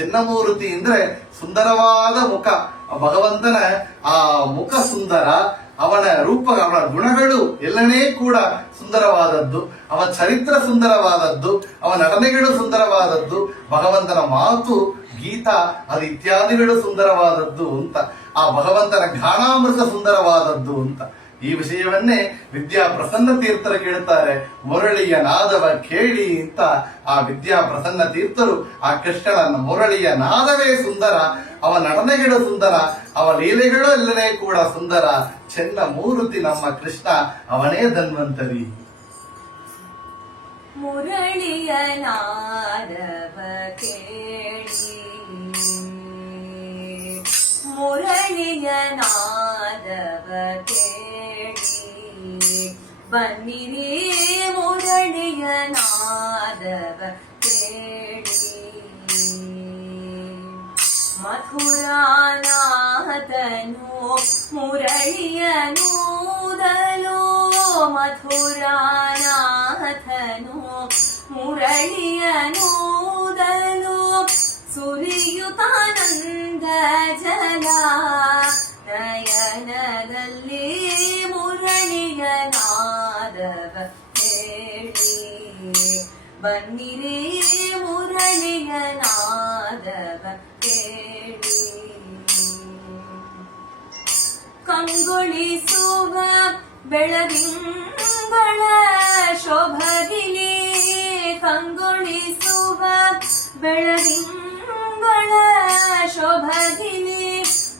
ಚೆನ್ನಮೂರ್ತಿ ಅಂದ್ರೆ ಸುಂದರವಾದ ಮುಖ. ಭಗವಂತನ ಆ ಮುಖ ಸುಂದರ, ಅವನ ರೂಪ, ಅವನ ಗುಣಗಳು ಎಲ್ಲನೇ ಕೂಡ ಸುಂದರವಾದದ್ದು, ಅವನ ಚರಿತ್ರ ಸುಂದರವಾದದ್ದು, ಅವನ ನಟನೆಗಳು ಸುಂದರವಾದದ್ದು, ಭಗವಂತನ ಮಾತು ಗೀತಾ ಅದು ಇತ್ಯಾದಿಗಳು ಸುಂದರವಾದದ್ದು ಅಂತ, ಆ ಭಗವಂತನ ಗಾನಾಮೃತ ಸುಂದರವಾದದ್ದು ಅಂತ. ಈ ವಿಷಯವನ್ನೇ ವಿದ್ಯಾ ಪ್ರಸನ್ನ ತೀರ್ಥರು ಕೇಳುತ್ತಾರೆ. ಮುರಳಿಯ ನಾದವ ಕೇಳಿ ಅಂತ ಆ ವಿದ್ಯಾ ಪ್ರಸನ್ನ ತೀರ್ಥರು ಆ ಕೃಷ್ಣನ ಮುರಳಿಯ ನಾದವೇ ಸುಂದರ, ಅವ ನಟನೆಗಳು ಸುಂದರ, ಅವ ಲೀಲೆಗಳು ಎಲ್ಲನೇ ಕೂಡ ಸುಂದರ. ಚೆನ್ನ ಮೂರ್ತಿ ನಮ್ಮ ಕೃಷ್ಣ, ಅವನೇ ಧನ್ವಂತರಿ. ಮುರಳಿಯ ನಾದವ ಕೇಳಿ, ಮುರಳಿಯ ನಾದವ ಕೇಳಿ, ಬನ್ನಿರಿ ಮುರಳಿಯ ನಾದವ ಕೇಳಿ. ಮಥುರಾನಾಥನು ಮುರಳಿಯ ನೂದಲು, ಮಥುರಾನಾಥನು ಮುರಳಿಯ ನೂದಲು, ಸುರಿಯುತ್ತಾನಂದ ಜಲ ನಯನದಲ್ಲಿ ಮುರಳಿಯ ನಾದವ ಕೇಳಿ. ಬನ್ನಿರಿ ಮುರಳಿಯ ನಾದವ ಕೇಳಿ. ಕಂಗೊಳಿಸುವ ಬೆಳದಿಂಗಳ ಶೋಭಗಿಲಿ, ಕಂಗೊಳಿಸುವ ಬೆಳದಿಂಗಳ ಶೋಭಗಿಲಿ,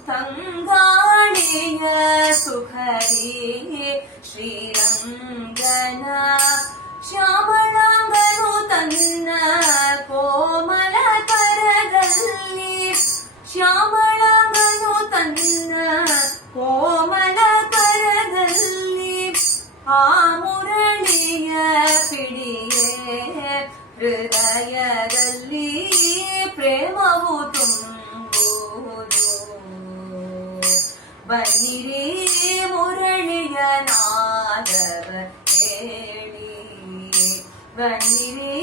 ತಂಗಾಳಿಯ ಸುಖದಿ ಶ್ರೀರಂಗನ ಶ್ಯಾಮಳಾಂಗನು ತನ್ನ ಕೋಮಲ ಕರದಲ್ಲಿ, ಶ್ಯಾಮಳಾಂಗನು ತನ್ನ ಕೋಮಲ ಕರದಲ್ಲಿ, ಆ ಮುರಳಿಯ ಪಿಡಿಯೇ ಹೃದಯದಲ್ಲಿ ಪ್ರೇಮವು ತುಂಬುವುದು. ಬನ್ನಿರಿ ಮುರಳಿಯ ನಾದವ ಕೇಳಿ, ಬನ್ನಿರಿ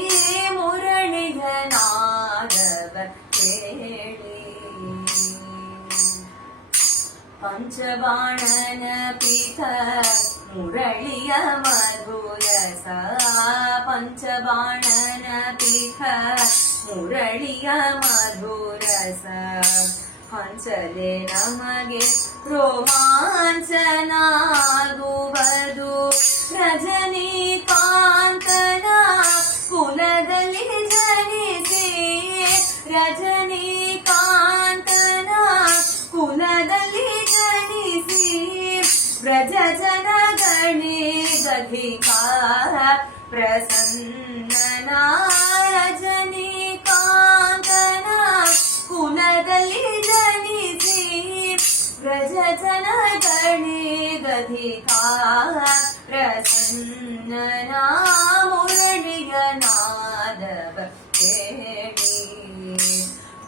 ಮುರಳಿಯ ನಾದವ ಕೇಳಿ. ಪಂಚಬಾಣನ ಪೀಠ ಮುರಳಿಯ ಮಧುರಸ, ಪಂಚಬಾಣನ ಪೀಠ ಮುರಳಿಯ ಮಧುರಸ, ಹಂಚಲೆ ನಮಗೆ ರೋಮಾಂಚನಾಗುವುದು. ರಜನಿಕಾಂತನ ಕುಲದಲ್ಲಿ ಜನಿಸಿ, ರಜನಿಕಾಂತನ ಕುಲದಲ್ಲಿ ಜನಿಸಿ, ಬ್ರಜ ಜನಗಣಿಗಧಿಕಾರ ಪ್ರಸನ್ನನ, ರಜನಿಕಾಂತನ ಕುಲದಲ್ಲಿ ಜನಿಸಿ, ಬ್ರಜ ಜನಗಣಿಗಧಿಕಾರ ಪ್ರಸನ್ನನ ಮುರಳಿಯ ನಾದವ ಕೇಳಿ.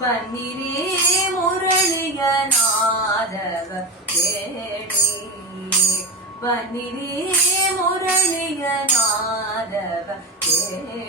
ಬನ್ನಿರಿ ಮುರಳಿಯ ನಾದವ ಕೇಳಿ, ಬನ್ನಿರಿ ಮುರಳಿಯ ನಾದವ ಕೇಳಿ.